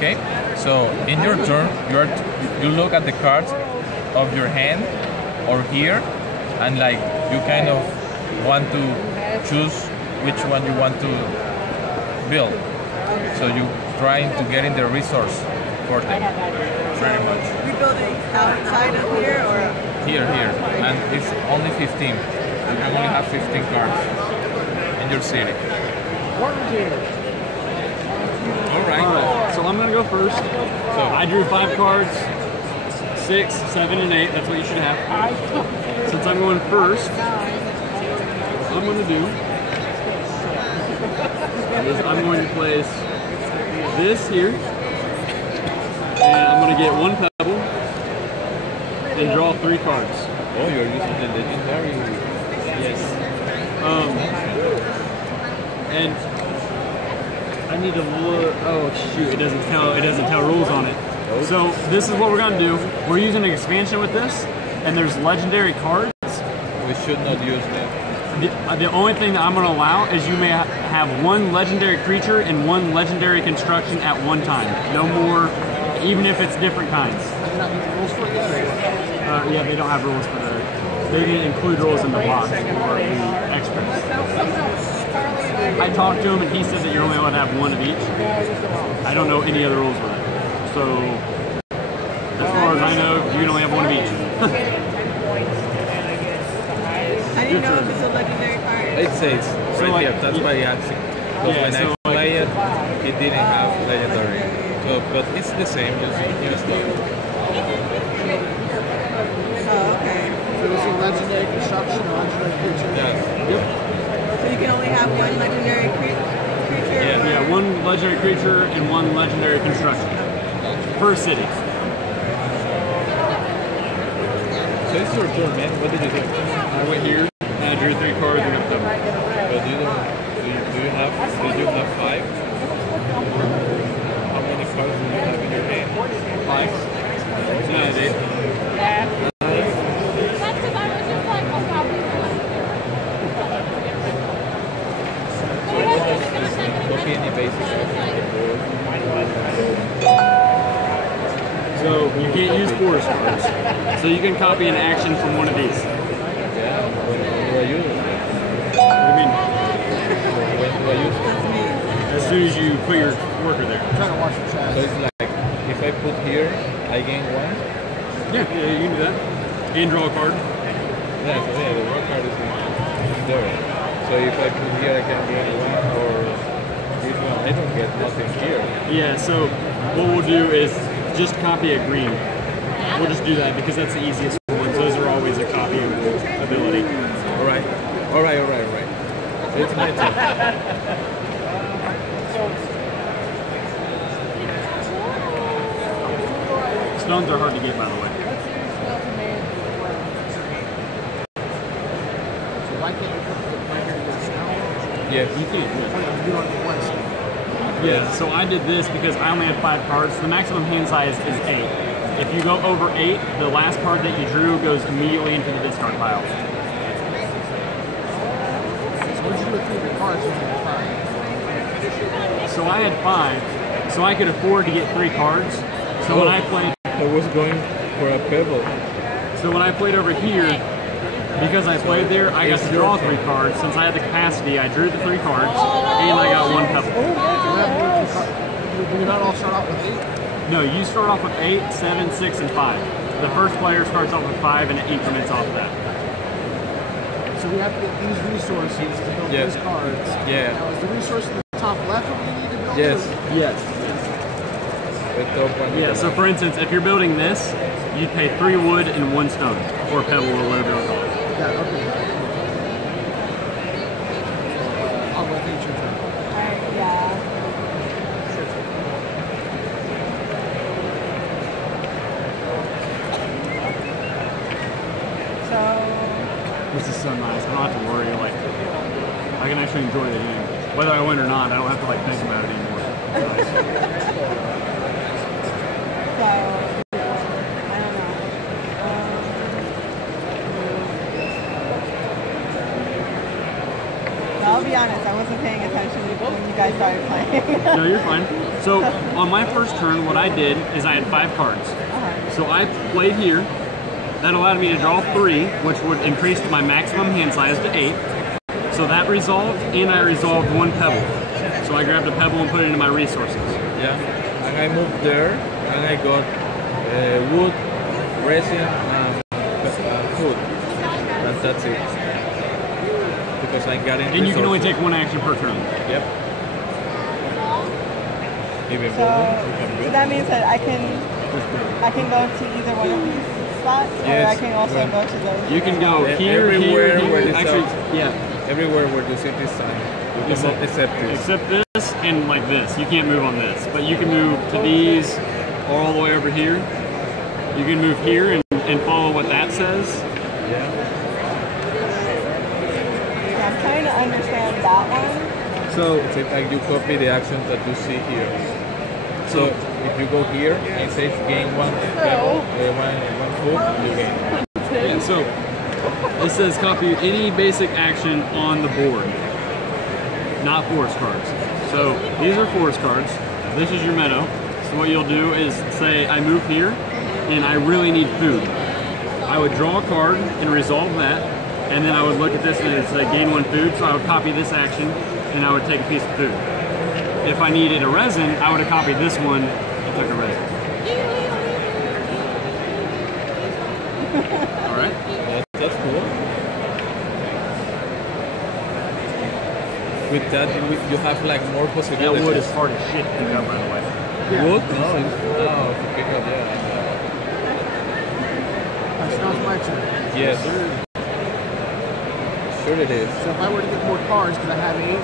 Okay, so in your turn, you look at the cards of your hand or here, and like you kind of want to choose which one you want to build. So you trying to get in the resource for them, very much. You're building outside of here or? Here, and it's only 15. You can only have 15 cards in your city. All right. So I'm gonna go first. So I drew 5 cards, 6, 7, and 8. That's what you should have. Since I'm going first, I'm gonna do is I'm going to place this here, and I'm gonna get 1 pebble and draw 3 cards. Oh, you're using the legendary. Yes. And I need to look. Oh shoot! It doesn't tell rules on it. Oh. So this is what we're gonna do. We're using an expansion with this, and there's legendary cards. We should not use that. The only thing that I'm gonna allow is you may have 1 legendary creature and 1 legendary construction at one time. No more, even if it's different kinds. Yeah, they don't have rules for that. They didn't include rules in the box or the extras. I talked to him and he said that you're only allowed to have 1 of each. I don't know any other rules with it. So, as far as I know, you can only have 1 of each. How do you know if it's a legendary card? It says, so right here, that's why I asked. When I play it, it didn't have legendary. So, but it's the same, just new stuff. Oh, okay. So it's a legendary construction, a legendary creature? Yes. Yep. So you can only have 1 legendary creature? Yeah, 1 legendary creature and 1 legendary construction per city. So it's your turn, man. What did you do? I went here and I drew 3 cards and a pebble. But you don't. Do you have 5? How many cards do you have in your hand? 5. So now it's 8. Copy any basic. So you can't use forest cards. So you can copy an action from one of these. Yeah. When do I use it? What do you mean? When do I use it? As soon as you put your worker there. I'm trying to watch the chat. So it's like, if I put here, I gain 1? Yeah, you can do that. And draw a card. Yeah, so yeah, the draw card is there. So if I put here, I can gain 1, or this one, I don't get nothing here. Yeah, so what we'll do is just copy a green. We'll just do that because that's the easiest one. Those are always a copy ability. Alright. It's my turn. Stones are hard to get, by the way. So why can't you put it right here to get snow? Yes. You can. You don't need 1 stone. Yeah, so I did this because I only had 5 cards. The maximum hand size is 8. If you go over 8, the last card that you drew goes immediately into the discard pile. So what did you do with 3 of your cards when you had 5? So I had 5, so I could afford to get 3 cards. So when I played, I was going for a pebble. so when I played over here, because I played there, I got to draw 3 cards. Since I had the capacity, I drew the 3 cards, and I got 1 pebble. Do you not all start off with 8? No, you start off with 8, 7, 6, and 5. The first player starts off with 5, and it increments off that. So we have to get these resources to build Yes. these cards. Yeah. Now, is the resource in the top left what we need to build? Yes. or- Yes. The top one. Yeah, so for instance, if you're building this, you'd pay 3 wood and 1 stone, or pebble, or whatever you call it. Yeah, okay. I'll let you choose that. Yeah. So, This is so nice. I don't have to worry. Like, I can actually enjoy the game. Whether I win or not, I don't have to like think about it anymore. so I don't know. I'll be honest, I wasn't paying attention when you guys started playing. No, you're fine. So on my first turn, what I did is I had 5 cards. So I played here. That allowed me to draw 3, which would increase my maximum hand size to 8. So that resolved, and I resolved 1 pebble. So I grabbed a pebble and put it into my resources. Yeah, and I moved there, and I got wood, resin, and food. And that's it. Because I got in. And you can only take 1 action per turn. Yep. Even So that means that I can go to either one of these spots, or Yes. I can also go to those. You can go here, everywhere here, where here. it's Actually, out. yeah. Everywhere where you see this sign, you can accept this. Except this and like this. You can't move on this. But you can move to these all the way over here. You can move here and follow what that says. Yeah. I'm trying to understand that one. So it's like you copy the actions that you see here. So if you go here and say gain 1 pebble, one food, you gain. Yeah, so it says copy any basic action on the board, not forest cards. So these are forest cards. This is your meadow. So what you'll do is say I move here and I really need food. I would draw a card and resolve that, and then I would look at this and it's like gain 1 food, so I would copy this action and I would take a piece of food. If I needed a resin, I would have copied this one and took a resin. All right? That's cool. With that, you have like more That possibilities. wood is hard as shit to pick up, by the way. Yeah. Wood? No, to pick up, yeah. That's not my turn. Yes. Sure it is. So if I were to get more cards, because I have 8,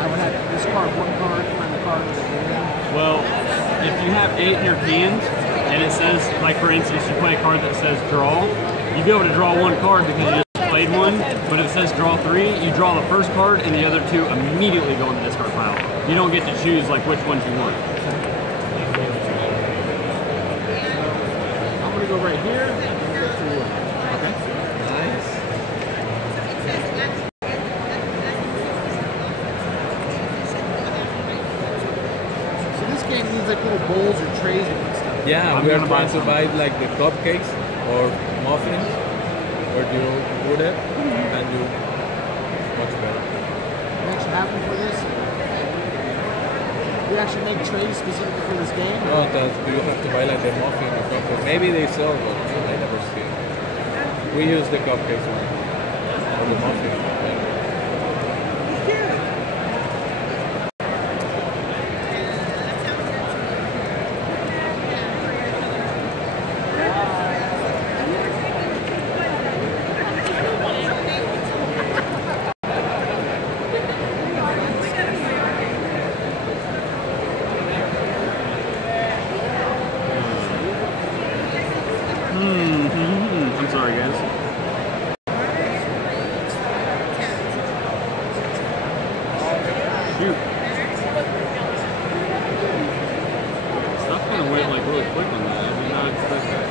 I would have to discard 1 card, find the card with the hand. Well, if you have 8 in your hand, and it says, like for instance, you play a card that says draw, you'd be able to draw 1 card because you just played 1, but if it says draw 3, you draw the first card and the other 2 immediately go in the discard pile. You don't get to choose like which ones you want. I'm going to go right here. Okay. Nice. So this game needs like little bowls or trays and stuff. Yeah, I'm we are gonna buy trying to some. buy like the cupcakes or muffins where you put it and you much better. We actually have them for this. We actually make trays specifically for this game. No, you have to buy like the muffin or cupcake. Maybe they sell, but I never see it. We use the cupcakes one or the muffin. I'm sorry, guys. Shoot. Stuff kind of went like really quick on that. I did not expect that.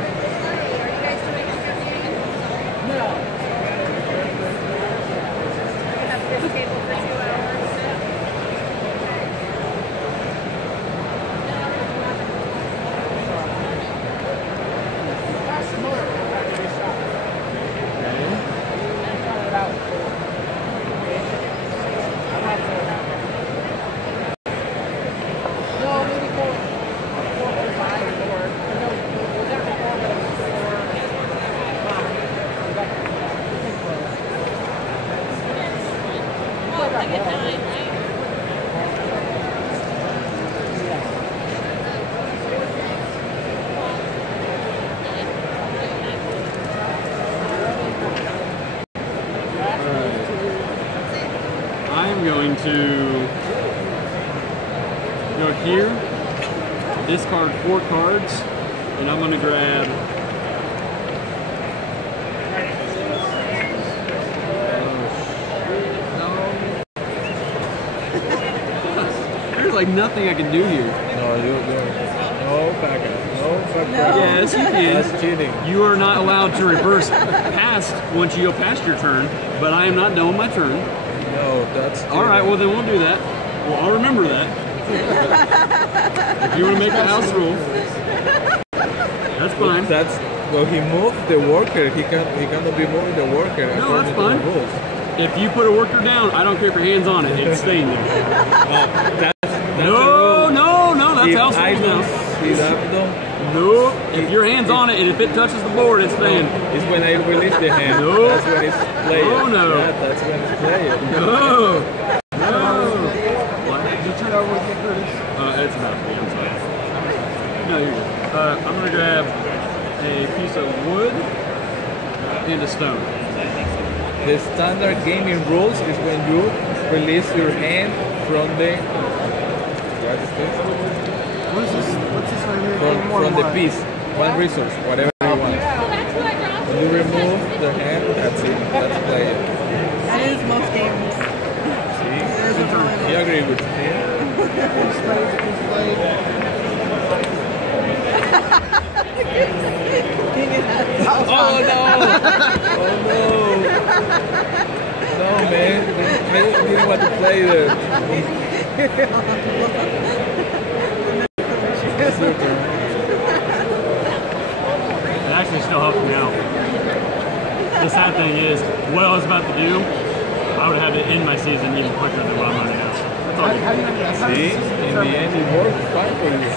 I'm going to go here, discard 4 cards, and I'm going to grab there's like nothing I can do here. No, no backup. No backup. Yes, you can. That's cheating. You are not allowed to reverse past once you go past your turn, but I am not done with my turn. No, that's cheating. All right, well then we'll do that. Well, I'll remember that. If you want to make a house rule, that's fine. That's well. He moved the worker. He cannot be moving the worker. No, that's according to fine. the rules. If you put a worker down, I don't care if your hand's on it. It's staying there. That's No, that's if house I rules don't now. see that though, No, if your hand's on it and if it touches the board, it's staying. it's when I release the hand. No. That's when it's playing. Oh, no. Yeah, that's when it's playing. No. Did you turn over with me, Curtis? It's about to be, I'm sorry. No, you're good. I'm gonna grab a piece of wood and a stone. The standard gaming rules is when you release your hand from the What's this right here? from the piece, one resource, whatever you want. When you remove the hand, that's it. That's playing. That is most games. See? You agree with me? Oh no! Oh no! No man, I didn't want to play there. It's your turn. It actually still helps me out. The sad thing is, what I was about to do, I would have to end my season even quicker than what I'm going to do. That's all. How do you know that? See, in the end it worked fine for you.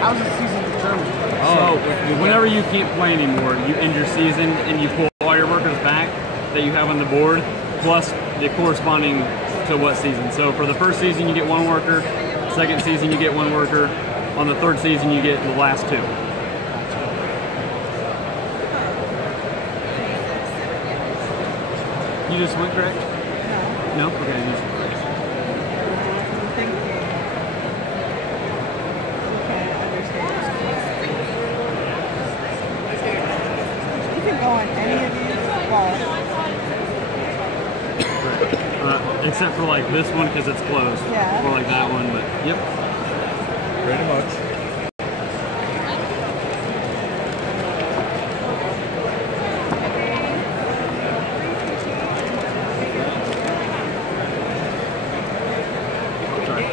How's the season determined? So, whenever you can't play anymore, you end your season and you pull all your workers back that you have on the board, plus the corresponding to what season. So for the first season, you get one worker. Second season, you get one worker. On the third season, you get the last two. You just went correct? No. No? Okay, you just went correct. You can go on any of these walls. Except for like this one because it's closed. Yeah. Or like that one, but yep. Pretty much. Sorry.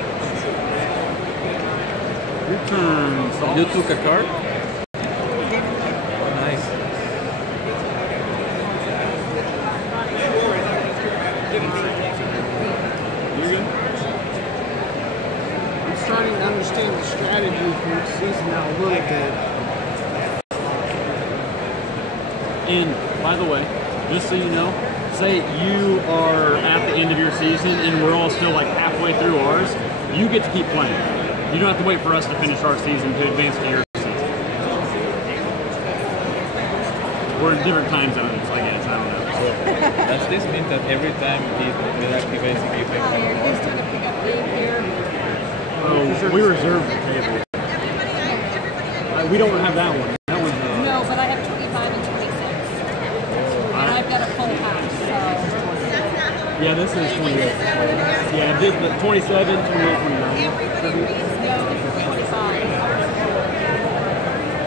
Your turn, Saul. You took a card? Oh, nice. You good? I'm starting to understand the strategy for each season now a little bit. And by the way, just so you know, say you are at the end of your season and we're all still like halfway through ours, you get to keep playing. You don't have to wait for us to finish our season to advance to your season. We're in different time zones, I guess. I don't know. So, does this mean that every time it activates, you give them one more? Oh, we reserved the table. We don't have that one. That one's No, but I have 25 and 26. And I've got a full house, so. yeah, this is 28. Yeah, this 27, 28, 29. No, this is 25.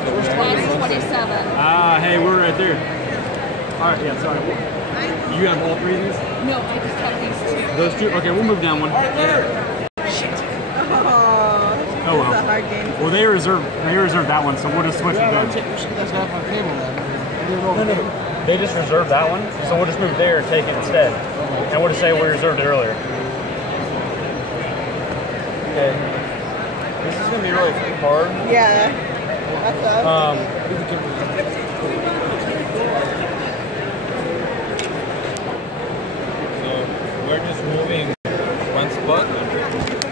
That's 27. Ah, hey, we're right there. All right, yeah, sorry. You have all three of these? No, I just have these two. Those two? Okay, we'll move down one. Oh, it's a hard game. Well, they reserved that one, so we'll just switch it Yeah, then. we should get that stuff on the table then. They just reserved that one, so we'll just move there and take it instead. And we'll just say we reserved it earlier. Okay. This is going to be really hard. Yeah. That's up. So, we're just moving one spot.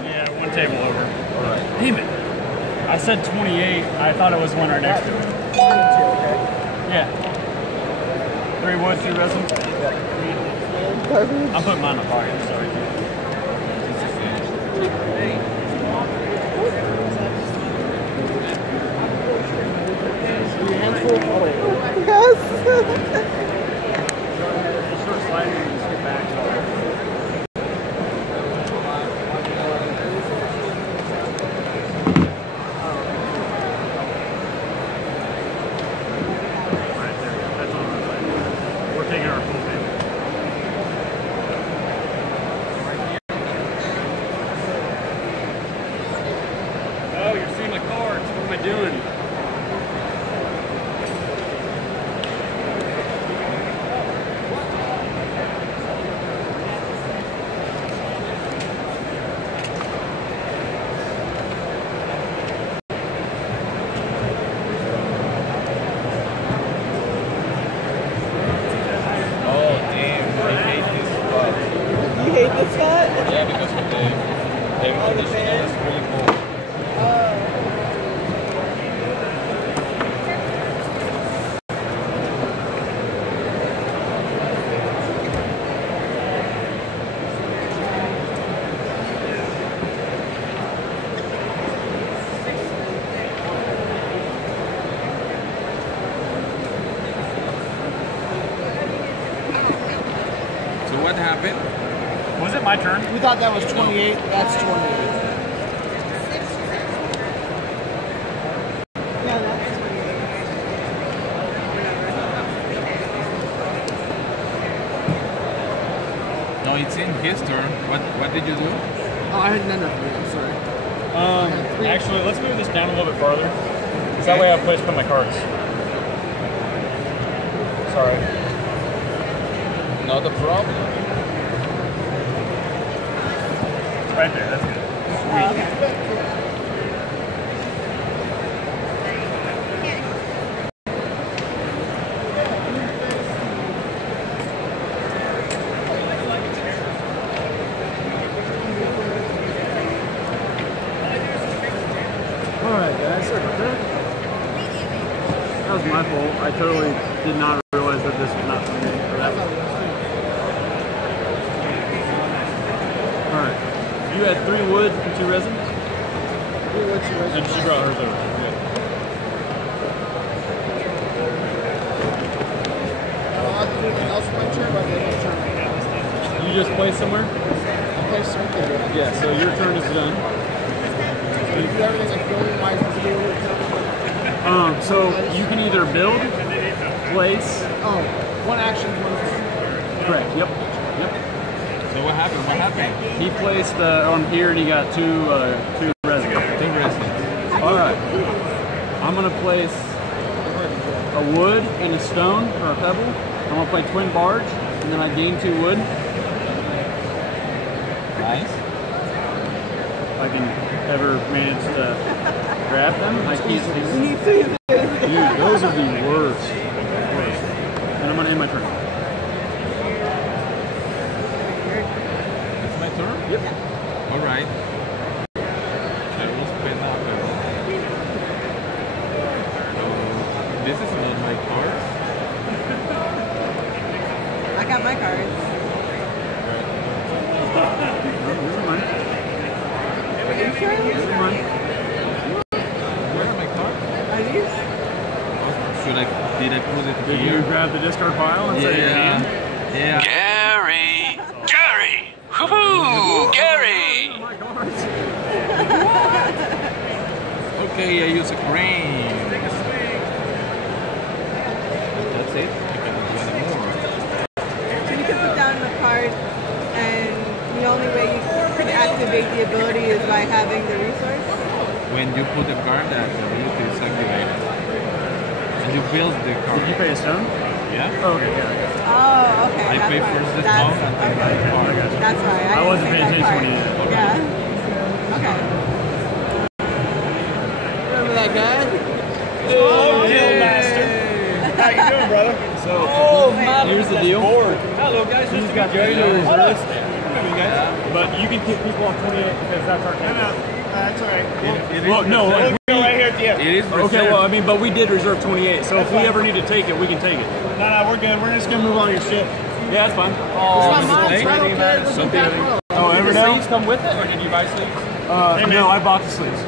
Yeah, one table over. Alright. Damn it. I said 28. I thought it was one right next to it. 22, okay? Yeah. 3 wood, 2 resin? I'm putting mine in the pocket, sorry. Yes. Just start sliding and just get back. Alright, there we go. That's on our side. We're taking our full table. you doing? Oh damn, I hate this spot. You hate this spot? Yeah, because of the air conditioner is really cold. So what happened? Was it my turn? We thought that was 28. That's 28. Yeah, that's 28. No, it's in his turn. What did you do? Oh, I had none of you. I'm sorry. Actually, let's move this down a little bit farther. Because that way I have a place to put my cards. Sorry. Not a problem. Right there, that's good. Oh, okay. Alright, guys, sorry about that. That was my fault. I totally did not realize that this was not for me. Alright. You had 3 wood and 2 resin? And she brought hers over. Good. I'll do anything else for my turn, but they don't turn right now. You just play somewhere? I'll play something. Yeah, so your turn is done. Do everything like building wise for you. So you can either build, place. Oh, one action, one turn. Correct. Yep. So what happened? What happened? He placed on here and he got 2 resin. 2 resin. All right. I'm gonna place a wood and a stone or a pebble. I'm gonna play twin barge, and then I gain 2 wood. Nice. If I can ever manage to grab them, I can't see them. Dude, those are the worst. And I'm gonna end my turn. It's my turn? Yep. Alright. I will spend now. This is not my card. I got my cards. Never mind. Are you sure? Never mind. Where are my cards? Are these? Did I put it Did here? you grab the discard pile and say, Yeah. Yeah. Gary! Gary! Woohoo! Gary! Oh my cards. Okay, I use a crane. That's it. I cannot do anymore. So you can put down the card, and the only way you can activate the ability is by having the resource? When you put the card, that the ability is activated. And you build the card. Did you pay a stone? Yeah? Oh, okay, yeah. Oh, okay. I that's pay why. first the That's- stone and then buy the card. That's why. I wasn't didn't paying say that attention part. when you did Yeah. Okay. Remember that guy? Oh, Master. How you doing, brother? So, here's the deal. Hello, guys. He's got the reserves. But you can kick people off 28 because that's our turn. That's all right. Well, no, like, Go right here at the end. It is reserved. okay, well, I mean, but we did reserve 28, so if we ever need to take it, we can take it. No, we're good. We're just gonna move on your ship. Yeah, that's fine. It's not mine. Hey, It's right over there. Look at that row. Oh, Did ever the know? sleeves come with it, or did you buy sleeves? No, I bought the sleeves.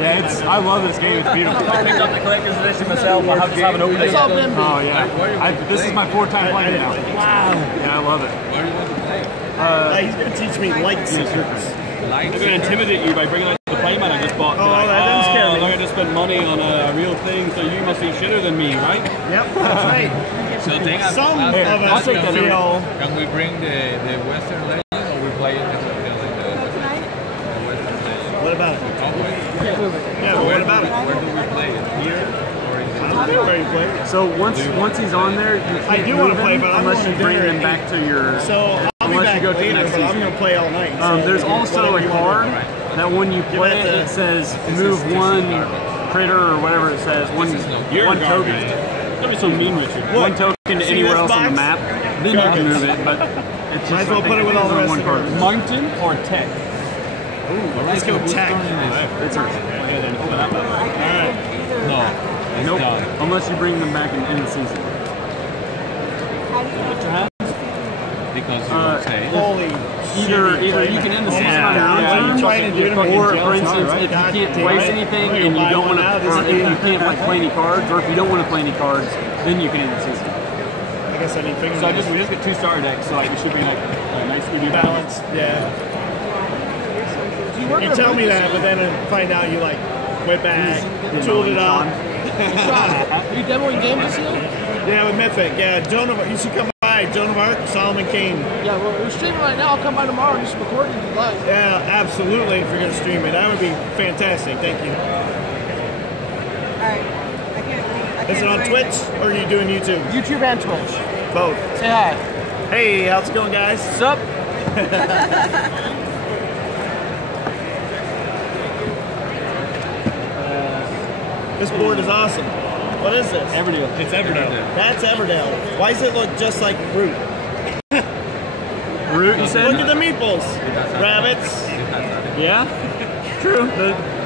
Yeah, I love this game. It's beautiful. I picked up the collector's edition myself. I'll just have an open It's all been Oh, yeah. This is my 4th time playing it now. Wow. Yeah, I love it. Where do you want to play? He's gonna teach me light secrets. Light I'm going to intimidate you by bringing out the playmat I just bought. Oh, that doesn't scare me. I'm going to spend money on a real thing, so you must be shitter than me, right? Yep, that's right. So then Some of us take that feel. Can we bring the Western Legend or we play it as a So tonight? the Western Legend? What about it? Always. Yeah, but what about it? Where do we play it? Here or in I don't know where you play. So once he's on there, you can't do wanna move play, him but I'm unless going you to bring dinner him at back to your. So I'll be unless back you go to the later, next but I'm season. going to play all night. So There's also whatever a you wanna card do. that when you play it it, the- it says move one critter or whatever it says, one token. Don't be so mean, Richard. One token to See anywhere this else on the box? map. Then you can move it, but it's Might as well just, I put think it with all the depends rest on of one the card. Mountain or tech? Let's go tech. It's ours. No. It's Nope. done. Unless you bring them back in the season. Because you will say. Holy Either you can end the season on your What are you own, trying to do to me? or for instance, if you God can't damn place it. anything I'm and you gonna don't buy want one now. to, This or is if you good. can't like, play any cards, or if you don't want to play any cards, then you can end the season. I guess I need fingers. So we just get 2 starter decks, so like it should be like a nice even balance. balance. Yeah. You tell me that, but then I find out you like went back, tooled it up. Are you demoing games this year? Yeah, with Mythic. Yeah, Joan of, you should come by. Joan of Arc, Solomon Kane. Yeah, well, we're streaming right now. I'll come by tomorrow and just record it if you'd like. Yeah, absolutely. If you're gonna stream it, that would be fantastic. Thank you. Alright. I can't Is it on do Twitch anything. or are you doing YouTube? YouTube and Twitch. Both. Say hi. Hey, how's it going, guys? What's up? This board is awesome. What is this? Everdale. It's Everdale. That's Everdale. Why does it look just like Root? Root, you said? Look at the meeples. Rabbits. Yeah, true.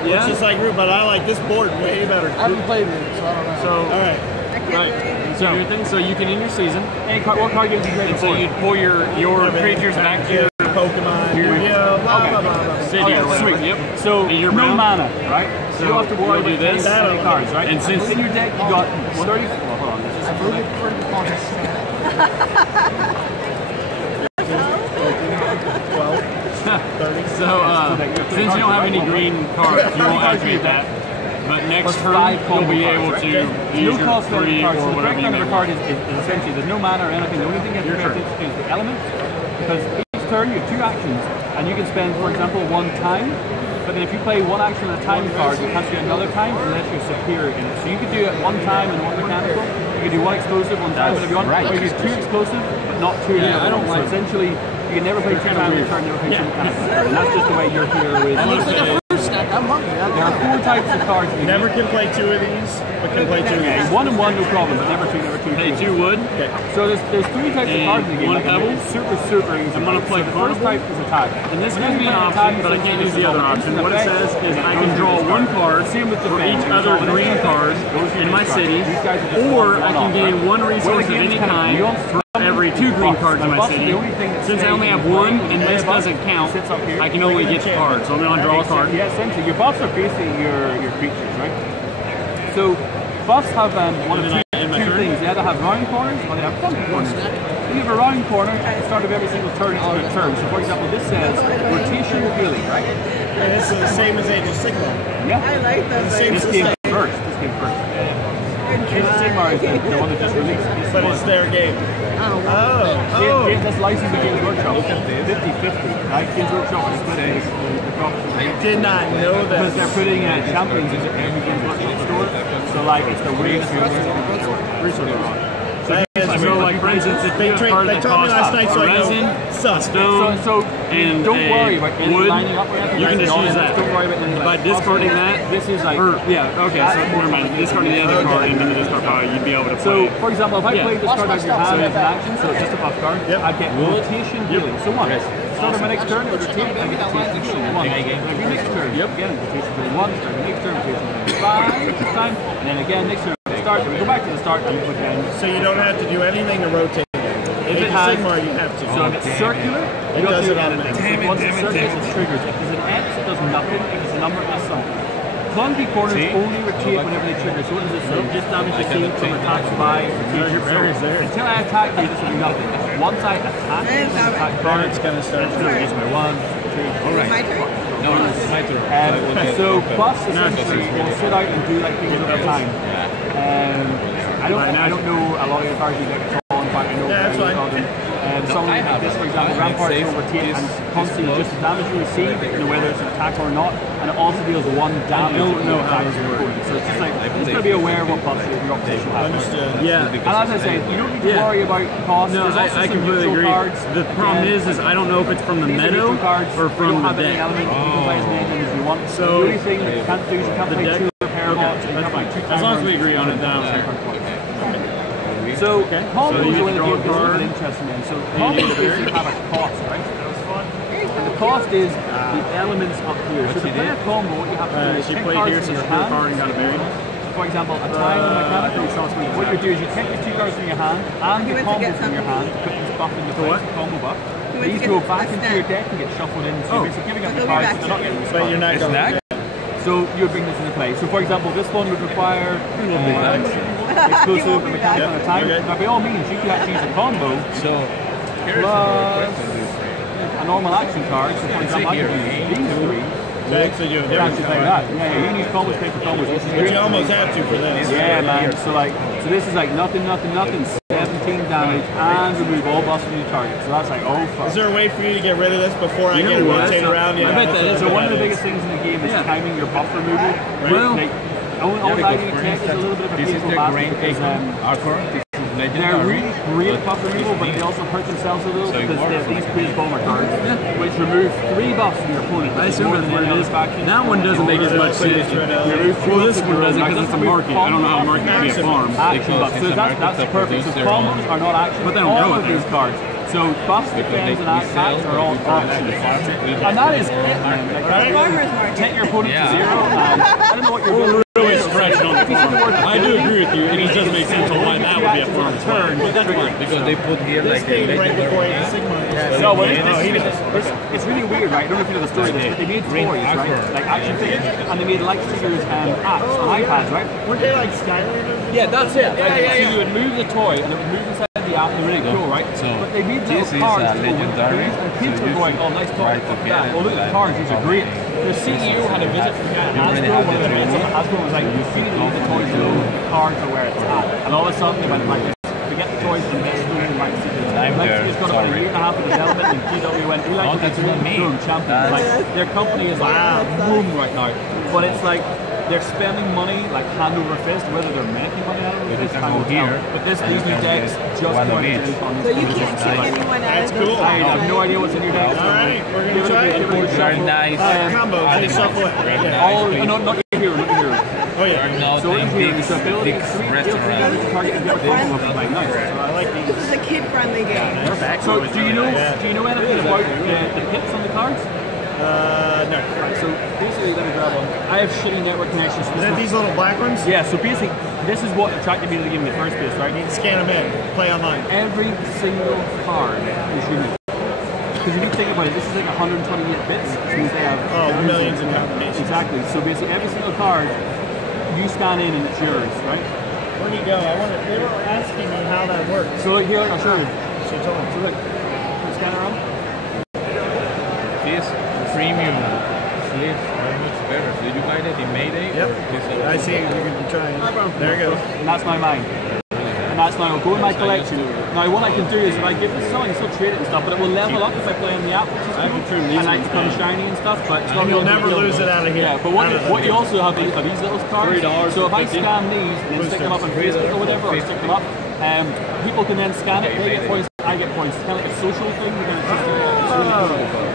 It's just like Root, but I like this board way better. I haven't played it, so I don't know. So, All right. I can't do anything. so you can end your season. What card games you ready so you'd pull your creatures back to your Pokemon, Yu-Gi-Oh, blah, blah, blah, blah. city or whatever. Sweet, yep. So You're no brown. mana, right? So you don't have to worry You'll about do this. this. That cards, right? And since in your deck, you got 30. Well, hold on. This is I believe it for the cards. Since you don't have any green cards, you won't activate that. But next turn, you'll be able to use No cost your for free every card. or So the whatever correct you number may of want. card is essentially there's no mana or anything. The only thing you have to pay attention to is the elements. Because each turn you have 2 actions, and you can spend, for example, 1 time. But then if you play 1 action on a time card, you can't do it another time unless you're superior in it. So you could do it 1 time and 1 mechanical. You could do 1 explosive, 1 time, whatever you want. Or you do 2 explosive, but not 2 in the other one. So essentially, you can never play 2 times in a turn, never play 2 mechanical turn. And that's just the way your hero is. That looks like a fruit snack. I'm hungry. There are 4 types of cards. You Never can play 2 of these, but can play 2 of these. 1 and 1, no problem, but never 2, never 2. Play 2 wood. So there's 3 types of cards in the game. One Like, pebble. it's super easy. I'm gonna play So the first carnival. type is attack. And this Whenever gives me you an play option, attack, but I can't use the it's other an option. instant What it effect, says is and I it can goes draw into 1 this card Same with for defense. each other green card in my city, or I can gain 1 resource of any kind from every 2 green cards in my city. Since I only have 1 and this doesn't count, I can only get the card. So I'm going to draw a card. Yeah, essentially, your buffs are basically your creatures, right? So buffs have one of two things. They either have round corners or they have thumping corners. If you have a round corner at the start of every single turn, it's a turn. So for example, this says rotation healing, right? And this is the same as Age of Sigmar. Yeah. I like that. Same This system, came first. Age of Sigmar is the one that just released. but it's their game. Oh, This license of Games Workshop, 50-50, right? Games Workshop is splitting the profits. I did not know Because that. they're putting champions into every Games Workshop store. So like, it's the way resources. So like for instance, if you have a card They that told me last costs night, a so I resin, know. Sus. stone, So and don't worry about any wood, lining up or anything. you can just use that. Don't worry about any By discarding that, This is like, okay, so never mind. Discarding the other card and then the discard power, you'd be able to so play. for example, if I Yeah. play this card out of your hand as an action, so it's just a buff card, Yep. I get rotation healing. So one, start of my next turn, it would rotate, I get rotation healing. One, every next turn, again, rotation healing. One, start the next turn, rotation healing. 5 times, and then again, next turn, start, we go back to the start, and we put down. So you don't have to do anything to rotate. If Age it of has, Sigmar, you have to. so if it's circular, It you does have to it do anything. automatically. Once it's circular, it triggers. If there's an X, it does nothing. If it's a number, it does something. Clunky corners only rotate whenever they trigger. So what does it say? Just damage the team from attacks by rotation. So until I attack you, this will do nothing. Once I attack you, this attack card, It's going to start. it's going to reduce by 1, 2, 3. My turn? No, it's my turn. So buffs essentially will sit out and do like things over time. I don't know a lot of your cards you get control. In fact, I know Yeah, that's very fine. little of them. Something like this, for example, Rampart is rotate and constantly just damage you receive, whether it's an attack or not, and it also deals 1 damage. I don't know how this works. So it's just like, you just got to be aware of what buffs your opposition has. Understood. Yeah. And as I say, you don't need to worry about cost. No, There's also I some completely neutral agree. cards. The problem is I don't know if it's from the These are meadow neutral cards. or You from don't the have any deck. element. You can play as many of them as you want. So- The only thing that you can't do is you can't play deck? 2 repair bots. That's fine. As long as we agree on it, then So, So combos you are when the draw game a gets a little card. bit interesting then. So combos basically have a cost, right? And the cost is the elements up here. So to play a combo, what you have to do is She pick played cards here, from so your she drew a hand. card and got a berry. For example, a time and mechanical. What you do is you take your 2 cards from your hand and He your went to combo get from your hand, put this buff in the place, combo buff. went to These get go a back into snack. your deck and get shuffled in. So you're basically giving up But your he'll be cards, back they're not getting But you're not going Snack? So you would bring this into play. So for example, this one would require exclusive be mechanic back. on a time. Now by all means, you could actually use a combo So here's plus the a normal action card. So for example, I here. could use these 3. to actually do a You different actually play that. Yeah, you can use combos, pay for combos. This is But great. you almost have to for this. Yeah, man. So this is like nothing, 17 damage, and remove all buffs from your target. So that's like, oh fuck. Is there a way for you to get rid of this before I get rotated around? Yeah, I bet that's so what one of the that biggest things in the game is timing your buff removal. Well, like, only because you for take is a little bit of a this is painful the battle grain because Arcor. This is they're legendary. really great buff removal, but they also hurt themselves a little So it because works these like Queen's Bomber cards, which remove 3 buffs from your opponent. I assume that's what it is. That one doesn't make as much sense. Well, this one doesn't because it's a market. I don't know how a market can be a farm. Action buffs. Because So it's a that's market that perfect. So produces their own. combos are not action. But they don't all grow of it these there. cards. So buffs, defense, and attacks are all options. And that is it, man. Like, Farmer's market. take your opponent Yeah. to 0. I don't know what you're doing. Really stretching on the farm. I do agree with you, and it doesn't make sense on why that would be a farm. Turn, But that's fine. Because they put here This like a came right before legendary. Sigma. No, but he does. it's really weird, right? I don't know if you know the story of this, but they made toys, right? Like action figures, and they made like figures apps on iPads, right? Weren't they like Skylanders? Yeah, that's it. So you would move the toy, and it would move inside the app, and really cool, right? So But they made this little is cards a to go with legendary, these, and kids so were you going, should oh, nice try toy. to get Yeah, it, well, look at the like, cards, these are great. The CEO had a visit from already Hasbro, have one of the the events, training. and Hasbro was like, you need to leave the toys alone, the cards are where it's at. And all of a sudden, they went like this. Forget the toys and let's do it like I'm there, it's got about a sorry. year and a half of development, and GW went, we like Oh, what that's they're doing, not me. boom, champions. Like, their company is like, boom right now. But it's like, they're spending money like hand over fist, whether they're making money hand over You fist, can time go will tell. here, But these and new you can decks get just one of went each. Gencon. So you can't kick anyone out That's of cool. those I have cards. no idea what's in your deck. All right, we're Give gonna it a try good it. Very shuffle. nice. Combo. Can you shuffle it? Oh, no, not your hero, not your hero. Oh yeah. Are not So what in you do big, is ability big 3 restaurants. target and get a combo of like nice. I like these. This is a kid-friendly game. So do you know anything about the pips on the cards? No. Right, so basically, let me grab one. I have shitty network connections. Is that these little black ones? Yeah, so basically, this is what attracted me to the game in the first place, right? Scan them in. Play online. Every single card is unique. Because if you think about it, this is like 128 bits, which means they have Millions of combinations. Exactly. So basically, every single card you scan in and it's yours, right? Where'd you go? They were asking me how that works. So look here, I'll show you. She told me. So look, scan around. This premium sleeve are much better. Did you buy that in Mayday? Yep. Or this I see. You can try it. There it goes. And that's my mind. And that's now go in my collection. Now what I can do is if I give this song, I still trade it and stuff, but it will level up if I play on the app, which is cool. And like become shiny and stuff, but it's not You'll really never a big deal. lose it out of here. Yeah, but what you also have are these little cards. So if I scan these and then stick them up on Facebook or whatever, or stick them up, people can then scan it, they get points, I get points. It's kind of like a social thing. We're gonna just do it. It's really cool.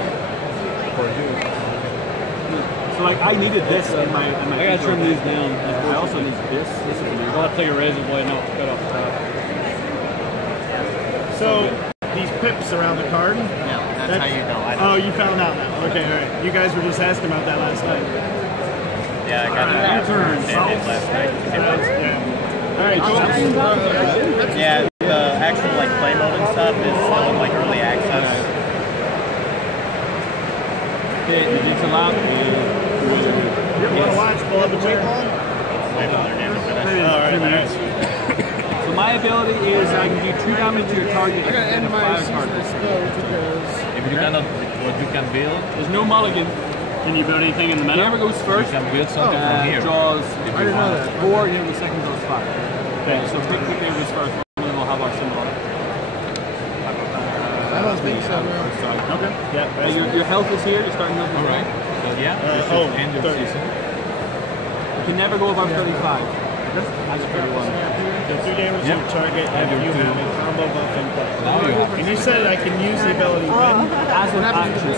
So like I needed this in my I gotta trim these down. I also need this. This is weird. I'll have to take a razor blade and I'll cut off the top. So these pips around the card. Yeah, that's how you know. Oh, you found out now. Okay, all right. You guys were just asking about that last night. Yeah, I got it last night. All right, cool. Yeah, the actual like play mode and stuff is still in like early access. It's allowed. You want to watch? Pull up a chair. All right. So my ability is I can do 2 damage to your target I gotta and end a my 5 card. If you cannot, what you can build, There's no mulligan. Can you build anything in the meadow? Whoever goes you first can build something from here. draws If you want. 4, and then the second draws 5. Okay, so pick who goes first, and then we'll have our symbol. I don't think so. No. Okay. Yeah. Your health is here. You're starting off. All right. So yeah, this is end of 30. season. You can never go above 35. That's 31. The 2 damage to Yep. your target And and you your have a combo buff in play. Now you have. And you said I can use the ability when. As an action.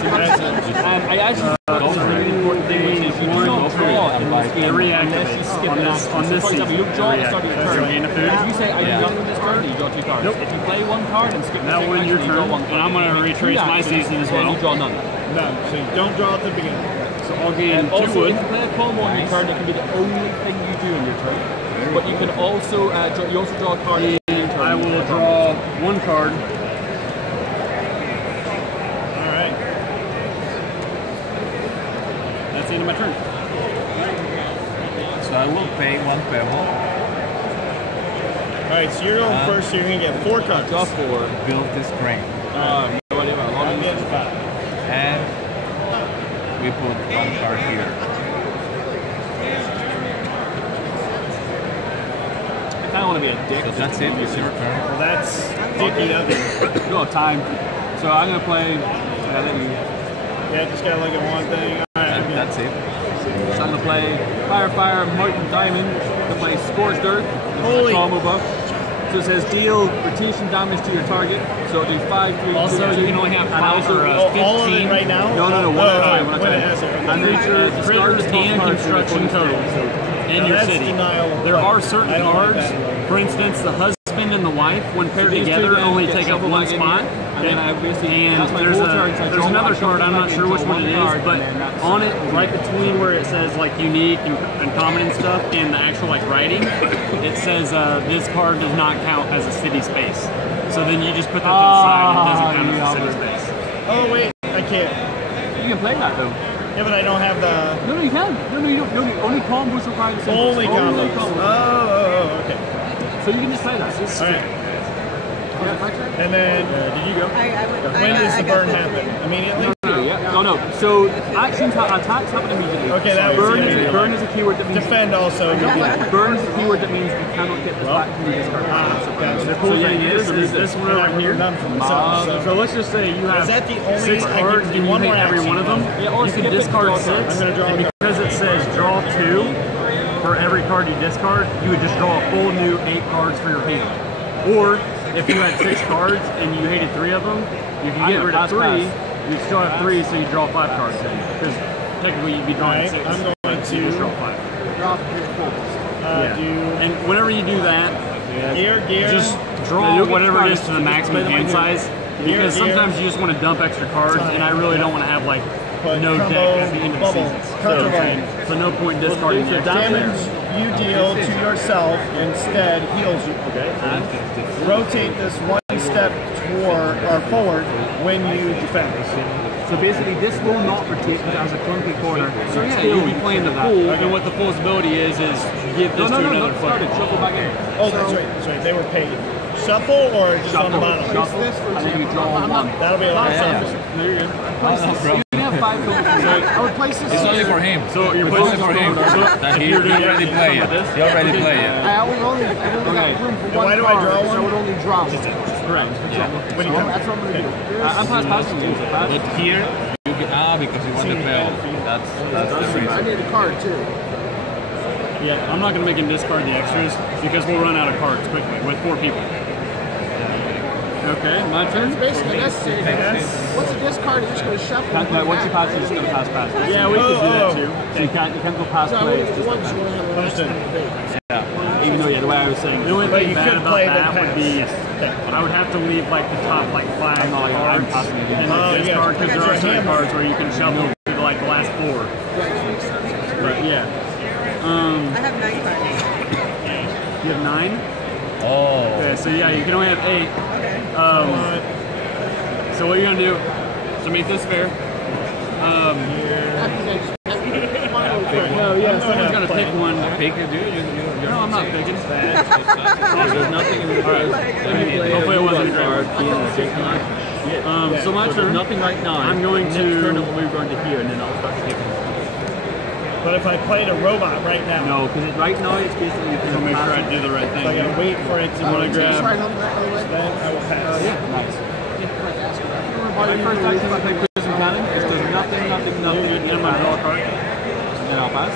And I actually thought this was a really important thing, which is you do not draw unless you skip on this season. You don't draw at the start of your turn. If you say, I do nothing this turn, you draw 2 cards. Nope. If you play 1 card and skip the Now when action, your you draw turn, 1 card. and I'm going to retrace my season as well. You draw none. No, so you don't draw at the beginning. So I'll gain 2 Also, wood. if you play a combo on your turn, it can be the only thing you do in your turn. But you can also you also draw a card. I will draw 1 card. All right. That's the end of my turn. So I will pay 1 pebble. All right, so you're going first, so you're going to get 4 cards. Draw 4. Build this crane. No idea about I'm getting 5. And we put 1 card here. I kind of want to be a dick. So that's it. It's your turn. Well, that's dicky of you. No time. So I'm gonna play. Yeah, just got to look at one thing. All right, And that's it. So I'm gonna play Fire, Mountain Diamond. I'm gonna play Scorched Earth. Holy- Combo buff. So it says deal rotation damage to your target. So it'll do 5, 3, Also, 2, you can only have 5 or all of 15. it right now? No, one Oh, at a time. when it has it. And then at the start of the top and card, construction you're gonna total put in Now your that's city. denial of There play. are certain I don't like cards, that. for instance, the husband and the wife, when paired these two together, then only get take up shuffled 1 back in spot. here, and then I basically And that's my there's, whole turn, so I there's draw another one, card, I'm not shuffle sure back which into one it one is, card, but and then that's on it. it, right between where it says like unique and common and stuff, and the actual like writing, it says this card does not count as a city space. So then you just put that to the side, it doesn't count as a city space. Oh, wait, I can't. You can play that though. Yeah, but I don't have the No, you can. No, you don't. No, only combos require the same. only combos. combos. Oh, okay. So you can just play that. All right. And then, Did you go? when does the burn happen? Immediately? No. So actions, attacks happen immediately. Okay, that was burn. the idea. Burn is a keyword that means. Defend also. Burn is a keyword that means you cannot get this back from your discard. The cool thing is this one over here. None for myself. So let's just say you have Is that the only 6 I cards can do and you one hit more every action? one of them. Yeah, or You skip can it, discard draw 6. I'm gonna draw And a because it says draw 2 for every card you discard, you would just draw a full new 8 cards for your hand. Or if you had 6 cards and you hated 3 of them, if you get rid of 3, you still have 3, so you draw 5 cards then. Because technically you'd be drawing Alright, 6. I'm going so you just to- draw 5. Do And whenever you do that, gear. just draw whatever it is to the maximum hand size. Because Gear. sometimes you just want to dump extra cards, and I really don't want to have like Put no combo, deck at the end of the bubble, season. contraband. So no point discarding the extra. Damage you deal to yourself instead heals you. Rotate this 1 step forward when you defend. So basically, this will not rotate because it has a clunky corner. So yeah, you'll be playing the full, and what the full's ability is give this to another not player. started. Shuffle back in. Oh, that's right. They were paid. Shuffle or just on the bottom? Shuffle, and then you draw 1. That'll be a lot Yeah. faster. There you go. You can have 5 filters. I would place this. It's only for him. So you're It's putting only for him. That he already played it. He already played it. I only got room for one why do I card, draw so I one? would only draw one. correct. When you come. That's what I'm going to do. I'm past passing you. But here, you get, because you want the bell. That's the I reason. need a card too. Yeah, I'm not going to make him discard the extras because we'll run out of cards quickly with 4 people. Okay, my turn. It's basically necessary. Once a discard, you're just going to shuffle. Can't play. Once you pass, you're just going to pass. Yeah, we could do that too. So you can't go past So play. It's just once you want to Understood. even though the way I was saying. The only But thing you bad could about play the that would be pass. I would have to leave like the top like 5 I'm cards passing you. and Oh, like yeah. discard because there are That's certain right. cards where you can shuffle to like the last 4. But yeah. I have 9 cards. You have 9? Oh. Okay, so yeah, you can only have 8. Okay. So what you're gonna do to make this fair? Oh, Well, yeah, someone's gonna pick one. Pick it, dude. You're No, I'm not picking. There's nothing in the Hopefully it wasn't fair. So my turn. Nothing right now. I'm going Next turn to. we're going to here, and then I'll start skipping. But if I played a robot right now, No, because right now it's basically you So can make sure pass I do the right so I thing. gotta wait for it to I'm gonna rotate. grab. Then I will pass. it. Nice. My first action is I play Prison Cannon. This does nothing. Get my draw card. And I'll pass.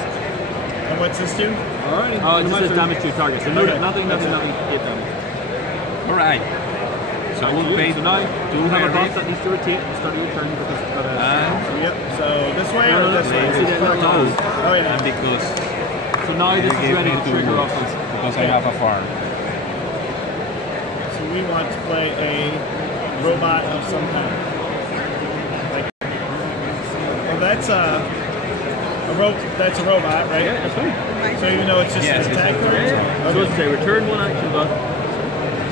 And what's this do? Alright. Oh, it just says damage to your target. So Okay. nothing, 8 damage. Alright. So I will pay So now, do you have a buff Very- that needs to rotate at the start of your turn because it's got a... Yep. So this way or this way? See that little nose? Oh yeah. and because So now this is you ready gave to me trigger 2 off moves, this. because I have a farm. So we want to play a robot of some kind. Like, well, that's that's a robot, right? Yeah, that's fine. So even though it's just Yes, an it's attack a- card, So let's say return 1 action buff.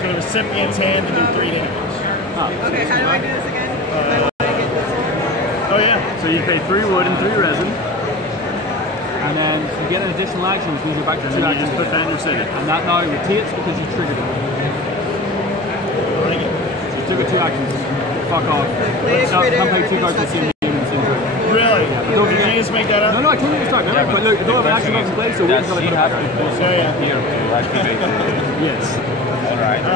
so the recipient's hand to do 3 damage. Okay, how do I do this again? I want to get this one. Oh yeah. So you pay 3 wood and 3 resin. And then you get an additional action, which means you're back to 2 You actions. just put that in your city. And that now rotates because you triggered it. I like it. So you took 2 actions. Fuck off. Play a Can't critter play 2 or cards in the same construction. game in the same turn. Really? Don't Did forget- you just make that up? No, I told you to start, remember? Yeah, but look, you don't have an action the buff in place, so question we're is, going to does put he it have back. to put Yeah, yeah. here to activate it? Yes. Alright. So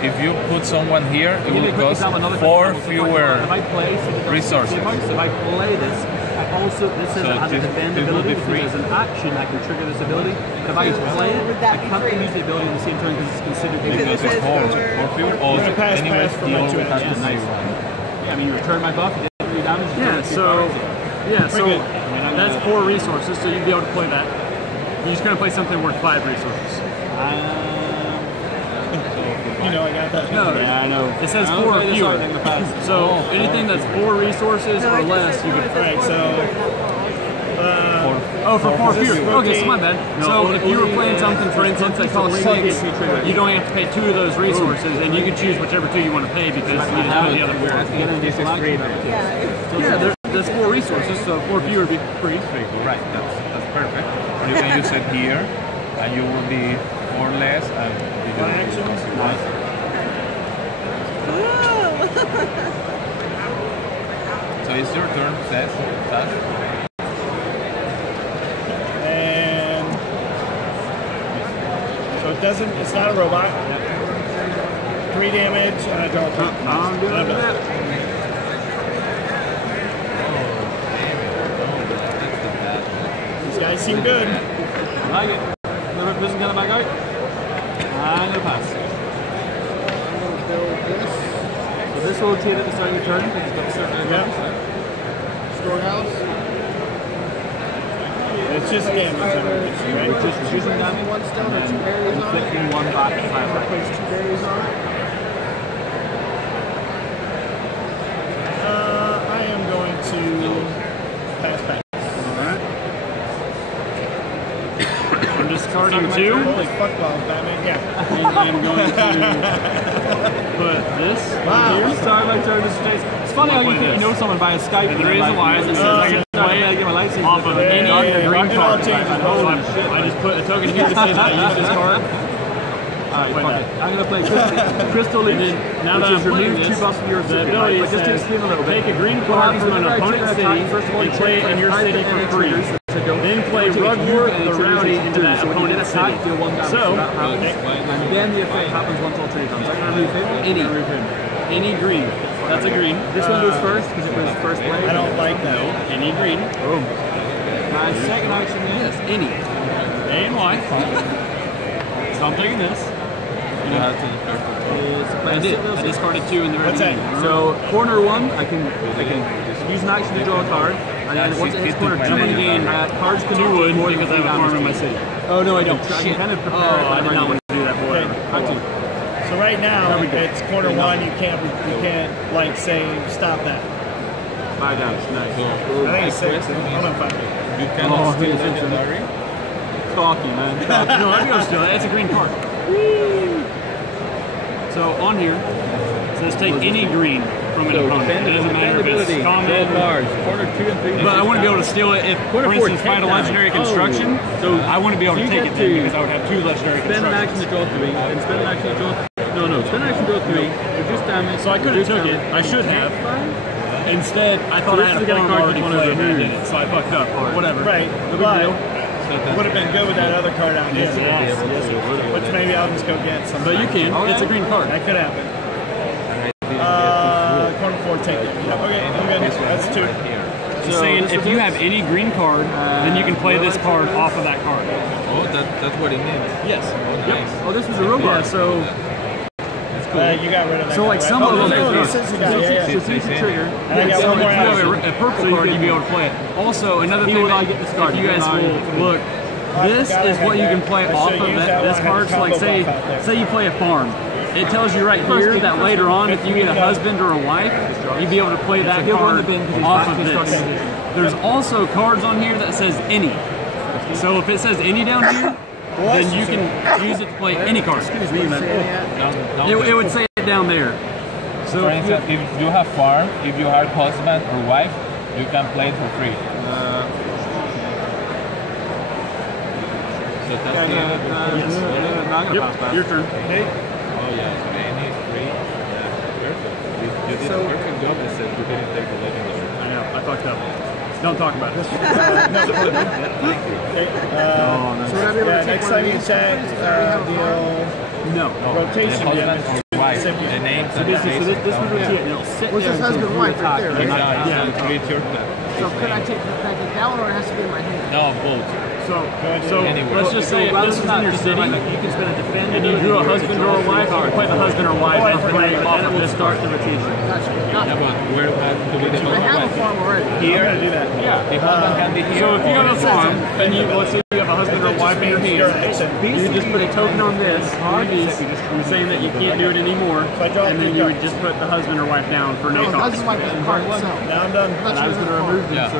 if you put someone here, it Give me will a quick cost example, another 4 quick example. So fewer. if I play resources. if I play this, I also this says So it has a this defend will ability, be which free. means as an action I can trigger this ability. If I play it, Would that I be can't free? use the ability in the same turn because it's considered Because Because it it's says 4 for- fewer. Or gonna pass anyways, for he my always 2 has actions. the nice one. Yeah, I mean you return my buff, you get 3 damage. you Yeah, get 2 so cards. so Pretty good. that's 4 resources, so you'd be able to play that. You're just gonna play something worth 5 resources. You know I got that. No, Yeah, I know. it says I don't 4 or play this fewer. out in the past. So anything that's 4 resources No, or it just less, says you no, could. it says Alright, four so Oh, for 4 This fewer. is Okay, so my rotate. bad. No, So if you were playing something, for instance, that costs 6, you'd only have to pay 2 of those resources, and you can choose whichever 2 you want to pay because you have the other 4. This is free. Yeah, Yeah, there's 4 resources, so 4 fewer would be free. Right, that's perfect. You can use it here, and you will be 4 less, and you do actions? So it's your turn, Seth. and so it doesn't. It's not a robot. 3 damage and I draw a card. I'm good I'm with done. that. These guys seem good. I like it. Never doesn't get it back out. I'm gonna pass. So this will rotate at the start of your turn because it's got a certain Yeah. Storehouse. It's just damage. Right? Just reducing damage One stone or and 2 berries on it. inflicting 1 back at 5 right. Place 2 berries on it. I am going to pass back. I'm discarding 2, Holy fuck, well, Batman. Yeah. and I'm going to put this Wow. here. Sorry, my turn is Jason. It's funny how you think you know someone via Skype. And the reason why is it says I can play it off of Yeah, any yeah, yeah. green It all card. changes. So I just put a token here to say that I use this card. Alright, Play fuck that. it. I'm gonna play Crystal Leech. And then, now which that is I'm playing remove this, 2 buffs from your the city. ability But just to says explain a little bit. take a green card from an opponent's city and play it in your city for free. Then play reward the rowdy into that opponent's city. So, And then the effect happens once all 3 times. I can remove him. any green. That's a green. This one goes first because it was first play. I don't like that. Any green. Boom. My second action is Any. A and Y. So I'm taking this. You have to first. I did. I discarded 2 in the very What's that? beginning. So corner 1, I can use an action to draw a card, and then once it hits corner 2, I gain cards can 2 do wood more than because I 3 have a farm in my damage. city. Oh no, I don't. I can kind of prepare. Oh, I did not want to do that, but whatever. Had to. So right now it's corner 1. You can't like say stop that. 5 damage. Nice. I think it's 6. I'm on 5. You cannot Oh, steal it's legendary. Cocky, man. No, I can go steal it. That's a green card. So on here, it says take any green from an opponent. It doesn't matter if it's common. Corner 2 and 3. But I wouldn't be able to steal it if, for instance, fight a legendary construction. So I wouldn't be able to take it then because I would have 2 legendary Spend an action constructions. to draw 3, then spend an action to draw. No. Spend an action to draw 3. Reduce damage. So I could have took it. I should have. Instead, I thought I had a farm already played and I didn't. So I fucked up or whatever. Right. But would have been good with that other card out here. Yes. Which maybe I'll just go get some. But you can. It's a green card. That could happen. Corner 1 before take it. Yeah, okay, I'm good. That's 2. Right here. He's saying if you have any green card, then you can play this card off of that card. Oh, that's what it means. Yes. Oh, nice. Oh, this was a robot. Yeah, so That's cool. You got rid of that. So like guy, some right? of them, Oh, no, this is the guy. Yeah, so yeah. if you use a trigger, And I got so one if more you have action. a purple card, you'd be able to play it. Also, another thing that if you guys will look, this is what you can play off of this card. So like say you play a farm. It tells you right here that later on, if you get a husband or a wife, you'd be able to play that card off of this. There's also cards on here that says any. So if it says any down here, then you can use it to play any card. Excuse me, man. It would say it down there. So for instance, if you have farm, if you have husband or wife, you can play it for free. So that's the end. Yep, your turn. Okay. Oh yeah, so any free. Yeah, perfect. You did a perfect job. I said you didn't take the legendary. I know, I fucked up. Don't talk about it. Thank you. So would I be able to take Next one time of you these? attack, deal No. rotation The damage. husband or wife. The names So and the basically, so faces this would down there. rotate and it'll sit Which there is until husband you wife right attack. there, And right? I- Yeah, yeah. it's your turn. So could I take that one, or it has to be in my hand? No, both. So Anywhere. let's just say if this is in your city, you can spend a defend and you drew a husband or a wife, you can play the husband or wife and play off of this start the rotation. Gotcha. Yeah, but where to be the I have a husband? farm already. Here. I'm gonna do that. Yeah. The husband can be here. So if you or have a here. farm, then you let's say you have a husband or wife in your hands, you just put a token on this, saying that you can't do it anymore, and then you would just put the husband or wife down for no Oh, cost. husband wife is a card itself. Now I'm done. And I was going to remove them. Yeah. So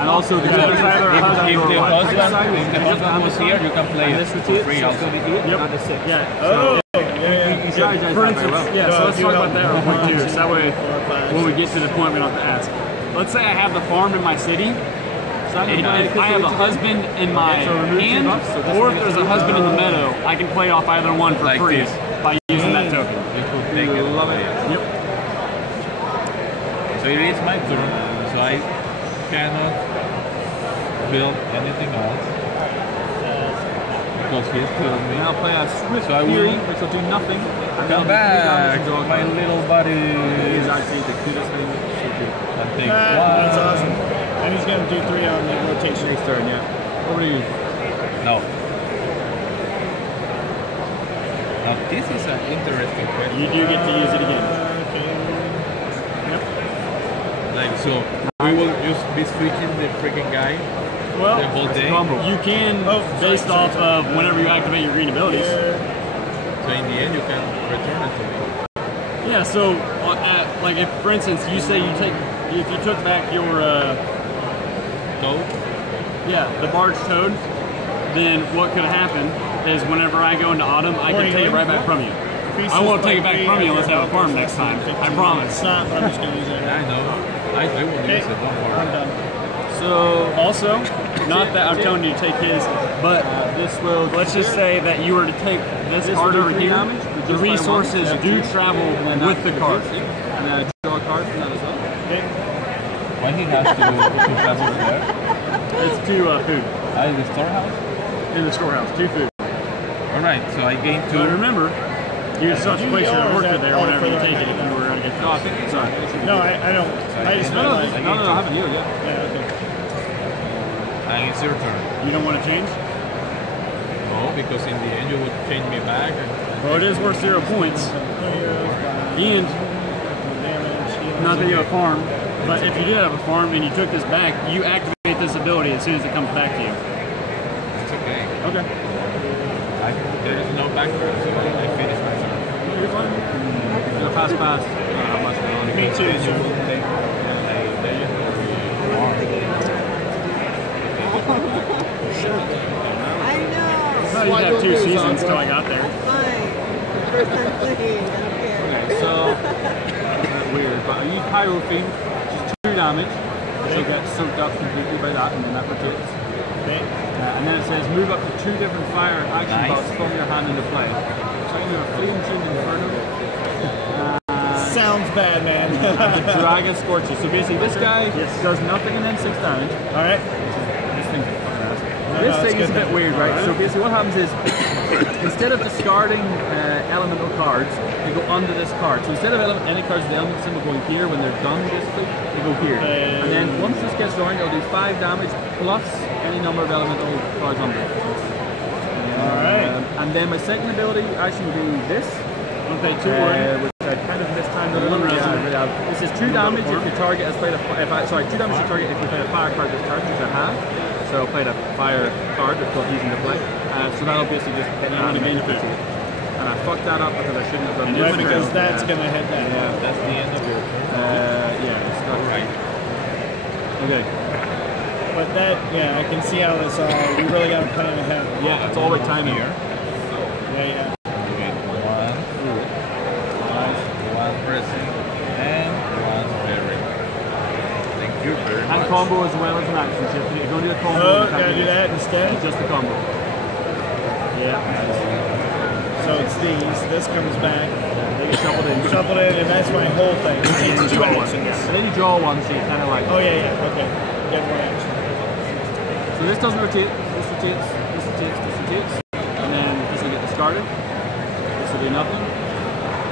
and also the other side or a husband If or the a wife. husband was here, you can play it for free also. Yep. Yeah. Oh, yeah. For instance, yeah, so let's talk about that real quick too. So that way, when we get to the point, we don't have to ask. Let's say I have the farm in my city, and if I have a husband in my hand, or if there's a husband in the meadow, I can play off either one for Like free this. by using that token. You could take it. Love it. Yep. So it is my turn, so I cannot build anything else because he's killed me. I'll play a Swift So I will- Fury, which will do nothing. Come back, my little buddy. He's actually the cutest thing. And take That's one. awesome. And he's gonna do 3 on the rotation. Next turn, yeah. Over to you. No. Now this is an interesting question. You do get to use it again. Like so, we will just be switching the freaking guy. Well, The whole day? you can, based off of whenever you activate your green abilities. So in the end, you can return it to me. Yeah, so, like if, for instance, you say if you took back your, Toad. yeah, the barge toad, then what could happen is whenever I go into autumn, I can take it right back from you. I won't take it back from you unless I have a farm next time. I promise. It's not, but I'm just gonna use it. I know. I will use it. Don't I'm worry. done. So, also, not that I'm telling you to take his, but this will, let's just say that you were to take this card over here, the resources do travel with the card. And then I draw a card from that as well. Why he has to travel there? It's 2 food. In the storehouse? In the storehouse, 2 food. Alright, so I gain 2. But remember, you would still have to place your worker there whenever you take it if you were going to get no, I think sorry. No, I don't. I just No, realized. I haven't healed yet. Yeah, okay. And it's your turn. You don't want to change? No, because in the end you would change me back. Well, it is worth 0 points. And, not that you have a farm, but if you did have a farm and you took this back, you activate this ability as soon as it comes back to you. It's okay. Okay. There is no background, so I finished my turn. You're fine. You're fast. How much Me too. You will take there you I know. I thought you'd have 2 seasons till I got there. Fine. First time playing. I don't care. Okay, so that's weird, but you pyro thing, just 2 damage, which will get soaked up completely by that, and then that rotates. And then it says move up to 2 different fire action bots from your hand into play. So I can do a Flame Tune Inferno. Sounds bad, man. The Dragon Scorches. So basically, this guy does nothing and then 6 damage. All right. This thing's a fucking ass. No, This it's thing is a good bit then. weird, right? So basically, what happens is instead of discarding elemental cards, they go under this card. So instead of any cards with the element symbol going here when they're done, basically, they go here. And then once this gets running, it'll do 5 damage plus any number of elemental cards under it. Alright. And then my second ability actually will be this. Okay, 2 1. Which I kind of mistimed a little. This is 2 damage if your target has played a 2 damage to target if you play a fire card this turn, which I have. So I played a fire card that's got using to play. So that'll basically just hit on the main 50. And I fucked that up because I shouldn't have done Right, this. because that's gonna hit that. Yeah, that's the end of your turn. Yeah, it's got Right. Okay. But that, yeah, I can see how this all, we really gotta plan ahead. Yeah, it's all like timing. Here. Yeah. You get one pressing, and one parrying. Thank you very And much. combo as well as an action. So if you're going to do a combo, Oh, you can't gotta do this. that instead? It's just the combo. Yeah. So it's these, this comes back, They get shuffled in. shuffled in, and that's my whole thing. And then It's you 2 draw one. actions. And then you draw one, so you kind of like. Oh yeah, okay. Get 1 action. So this doesn't rotate. This rotates. This rotates. This rotates. And then this will get discarded. This will do nothing.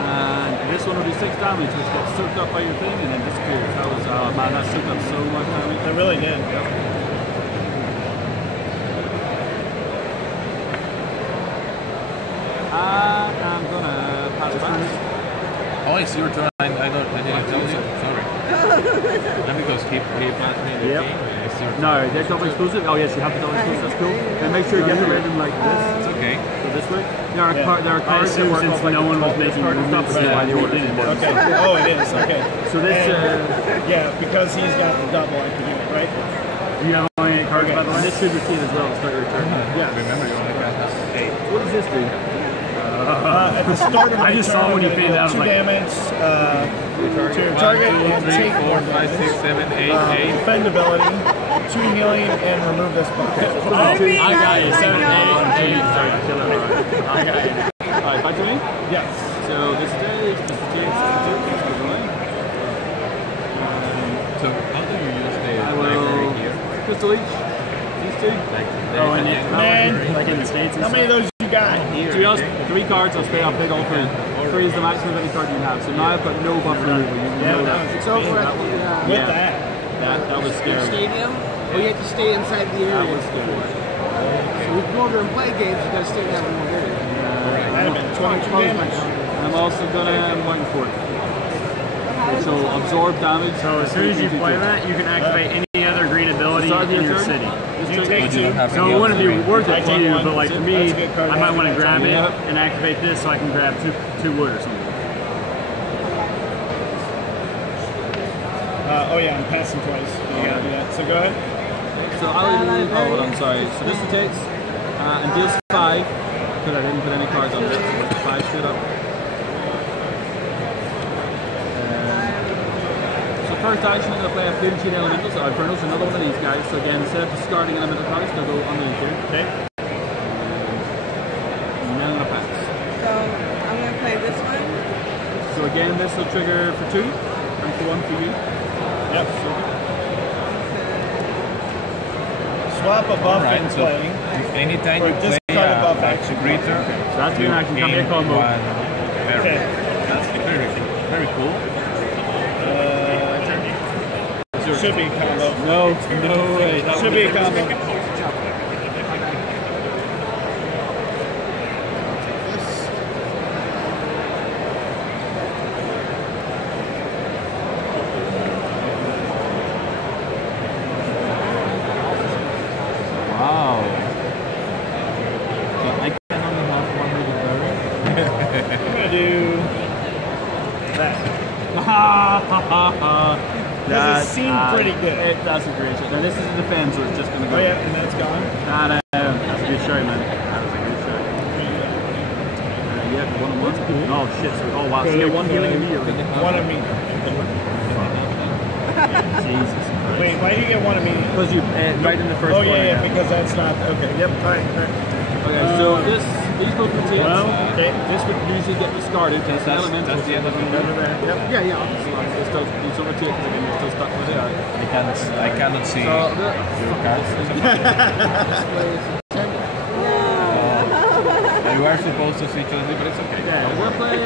And this one will do 6 damage, which gets soaked up by your thing and then disappears. That was, oh man, that soaked up so much damage. That really did. I'm gonna pass it back. Oh, it's your turn. I didn't tell you. Sorry. And because he passed me the Yep. game. It's your turn. No, they're double exclusive. Oh yes, you have the double exclusive. That's cool. Then make sure you get the raven like this. It's okay. So this way. There are, there are I cards that assume work since off like no one was making card stuff, movements, that's why the order didn't. didn't work. Okay. Oh, it is. Okay. So this, Yeah, because he's got the double, I can do it, right? Do you have only any cards by the and way? this should routine as well to start your turn. Yeah. Remember, you only can have 8. What does this do? At the start of my I just turn, saw when you I'm gonna faded out, I was 2 like- damage to your target and 2, 3, take 4, 5, 6, 7, 8, 8. defend ability, 2 healing, and remove this bucket. I got you. 7, 8, I and 2. know. Sorry to kill it. I got you. Alright, back to me. Yes. So this stage, this rotates, this goes away. So, how do you use the I library will here? crystal each. These two. Like, Oh, and there's Man, like in the States and how many of those you got? here. So just 3 cards, I'll straight up pick all 3. 3 is the maximum of any card you have. So now I've got no buffer removal. You Yeah, know that that. was It's over extreme. at the With Yeah. that. That was scary. stadium, or you have to stay inside the That area. was scary. So we can go over there and play games, you gotta stay in that one area. That'd have been 22 damage. I'm also gonna wait for it. So absorb damage. So as soon as you play that, you can activate any other green ability Start your in your turn. city. You take You 2. don't have So any it wouldn't be other worth I it to take you, one. but like for That's me, a good card. I might want to grab it Yeah. and activate this so I can grab two wood or something. Oh yeah, I'm passing twice. You gotta do that. So go ahead. So I'll oh, hold on, sorry. So this rotates and deals 5 because I didn't put any cards on it. So it's 5 straight up. So first action, I'm going to play a Flame Cheat Elemental. So Inferno's another one of these guys. So again, instead of discarding elemental cards, they'll go underneath here. Okay. And then I'm going to pass. So I'm gonna play this one. So again, this will trigger for 2 and for 1 for you. Yep. Swap a buff Alright, in so play. anytime Or you play discard a buff a action. greater, So that's you an action, can be a gain combo. 1 parry. Okay. That's very cool. Should be a combo. No way. That Should be a combo. Wow. So I can only have 1 with the parry. I'm gonna do that. Does it seem pretty good? That's a great shot. Now this is a defense, so it's just going to go. Oh yeah, and that's gone. That's a good shot, man. That was a good shot. Yeah, 1 on 1. Oh shit! So, oh wow! So you get 1 healing immediately. One of me. Jesus. Wait, why do you get one of me? Because you right in the first Oh one. yeah, because that's not okay. Yep. All right. Okay, so these both rotate. Okay. This would usually get discarded. That's elemental. That's the end of the Remember that. Yep. Yeah, yeah. It's still, these don't rotate because you're still stuck with it. I cannot see So your cards. I we're supposed to see each other, but it's okay. Yeah, we'll play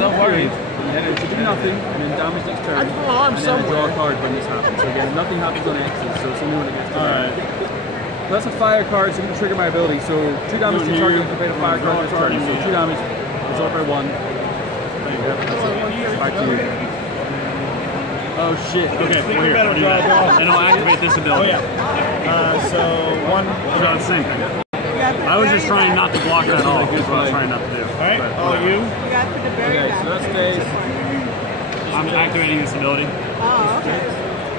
Don't worry. It should do nothing, and then damage next turn. I'm and then I draw somewhere. a card when this happens. So again, nothing happens on X's, so it's only when it gets to Alright. That's a fire card, so you can trigger my ability. So 2 damage to target if you play a fire card this turn. So 2 damage, result by 1. Back to you. Oh shit. Okay, We here. better draw a draw. And I'll activate this Oh ability. yeah. So one. Draw the same thing. I was just trying not to block that off. That's what I was trying not to do. All right. But Oh, whatever. you. You guys put the berry Okay, back. so that stays. I'm activating this ability, Oh, okay.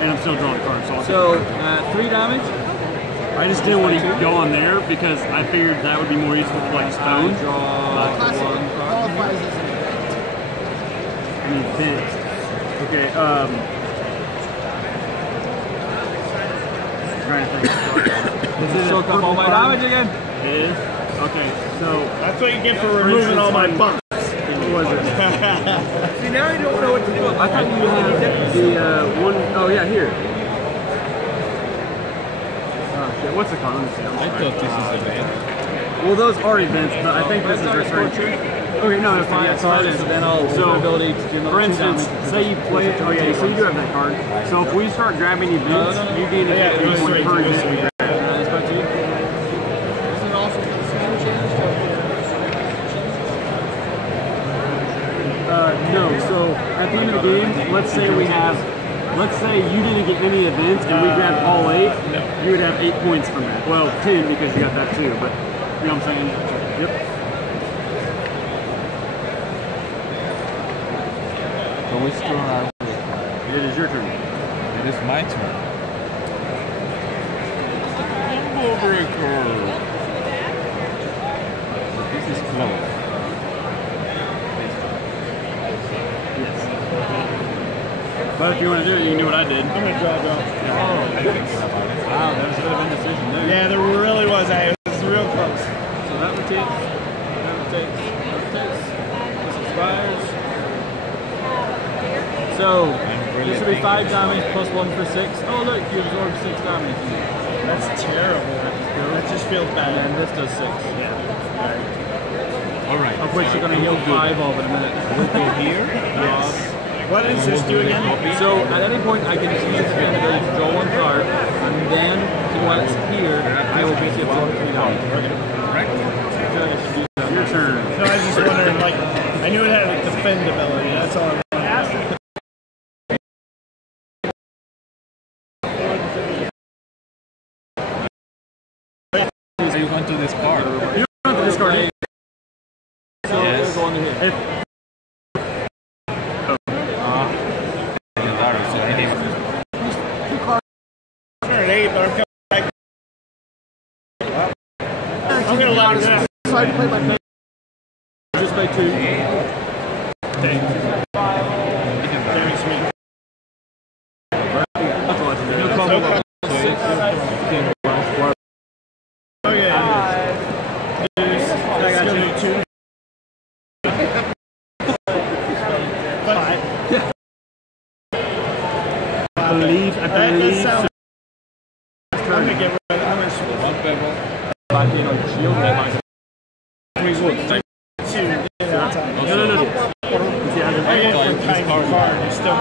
and I'm still drawing cards. So 3 damage. I just didn't want to go on there because I figured that would be more useful for like stone. Draw Classic 1 card. qualifies as an An event. Okay. Trying to think. This is soak up all my damage again. It is. Okay. So That's what you get for removing all my bucks. what was it? See, now I don't know what to do. I thought you had The one oh yeah, here. Oh shit, what's the card? Let me see. I'm I sorry. thought this is a band. Well, those are events, but I think this is referring to. Okay, no, it's fire yeah, card, it is. and then I'll So, ability to do for another 2 instance, damage. say you play it. Oh yeah, so you do have that card. So if we start grabbing events, you gain a Yeah, hit it was point three, per it was event. three. It's back to you. Isn't it also the same change? No, so at the end of the game, let's say you didn't get any events and we grabbed all 8, you would have 8 points from that. Well, 10 because you got that too, but you know what I'm saying? Yep. So which turn are we? It is your turn. It is my turn. Combo breaker. This is close. Yes. But if you want to do it, you can do what I did. I'm gonna draw a draw. I think about it. Wow, that was a bit of indecision there. Yeah, there really was. I was real close. So that rotates. That rotates. That rotates. This expires. So this will be 5 damage plus 1 for 6. Oh look, you absorb 6 damage. That's terrible. That just feels And bad. then this does 6. All right. Of which you're going to heal 5 of in a minute. We'll go here. Yes. What does this do again? So at any point I can use the ability to draw 1 card, and then while it's here, I will basically absorb 3 damage. Correct. Your turn. No, I was just wondering. Like, I knew it had a defend ability. That's all I wanted to know. So you want to discard? You don't have to discard it. So Yes. go on to here. Legendary, so I need to. 108, but I'm coming back. I'm gonna allow that. So I play my best. Just play 2. Very sweet. That's legendary. No combo. Oh yeah. I got you. 2. 5. I believe. That sounds. I'm gonna get rid of it. I'm gonna switch. One pebble. Back in on shield. Two. That's all. No. I get Like from this kind card. of card. You still.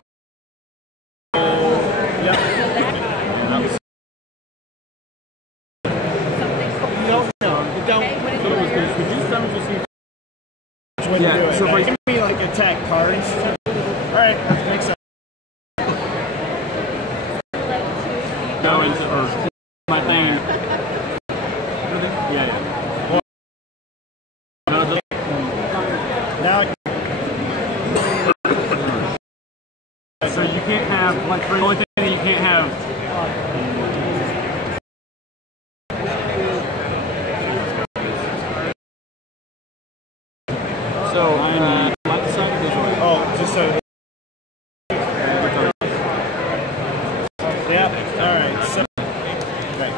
Yep. You don't Could you stomach just see? when Yeah, you do it. so if I- Give me like attack cards. Alright, makes sense. Go into or my thing. Yeah. Now So you can't have like the only thing that you can't have. So left side goes right. oh, just so. Yeah. Alright, so right.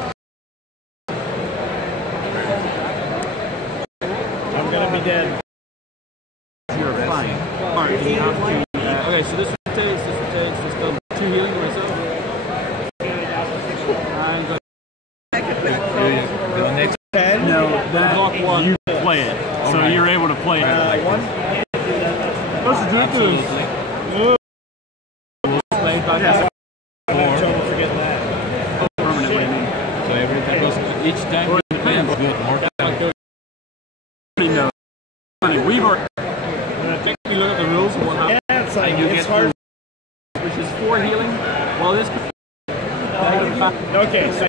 I'm gonna be dead. You're fine. Alright, you have to. Okay, so this rotates, this does 2 healing to myself. And The next No, that block 1. you play it. So Alright. play it. One. That's ridiculous. Played back Yeah. Don't forget that. Permanently, I mean. So every time, because each time you play, it's good. More time. No. We've already. If you look at the rules of what happens, Yeah, it's like, you it's get hard. which is 4 healing. Well, this. Okay, so.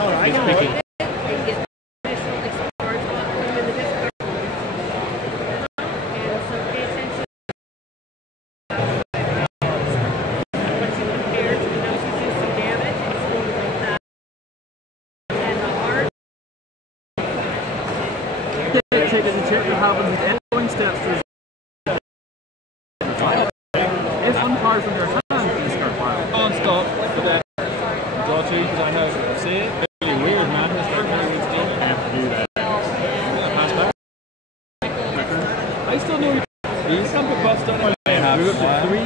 Oh, I know it. Check what happens with echoing steps. If one card from your hand is discard pile. On stop for that. Draw 2 because I know. See it? Really weird, man. This first one is deep. I have to do that. Pass back. I still know these some put buffs on it. Move up to 3.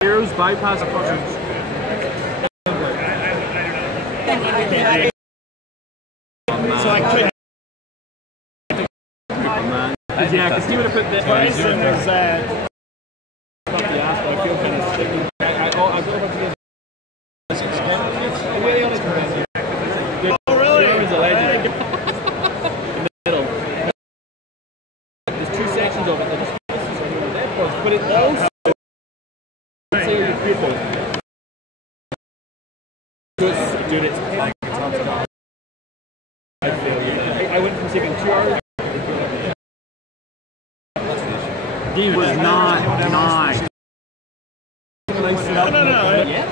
Heroes bypass a function. So I could. Yeah, because he would have put this. Bryson was that. Up the ass, but I feel kind of sticky. I go over to this. It's really honest with you. Oh, really? He's a legend. In the middle. There's 2 sections of it. That just but it also say your pupil. Dude, it's like it's on top. I feel you. I went from saving 2 hours. Dude, it's not nice. No. Yeah.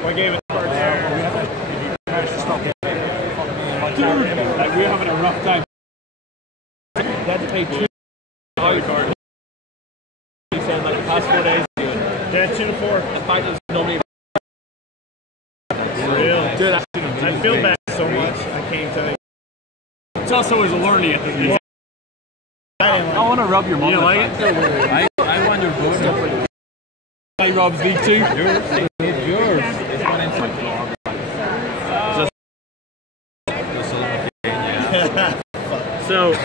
I gave it card there. Dude, like we're having a rough time. That's paid 2 card. He said like the past 4 days. Yeah, 2 to 4. The fight is normally. Real. Dude, I feel bad so much. I can't tell you. it's also is learning at this game. I didn't I want to rub your mom. You like it? I want your vote. He rubs V2. Yours. It's yours. It's one in So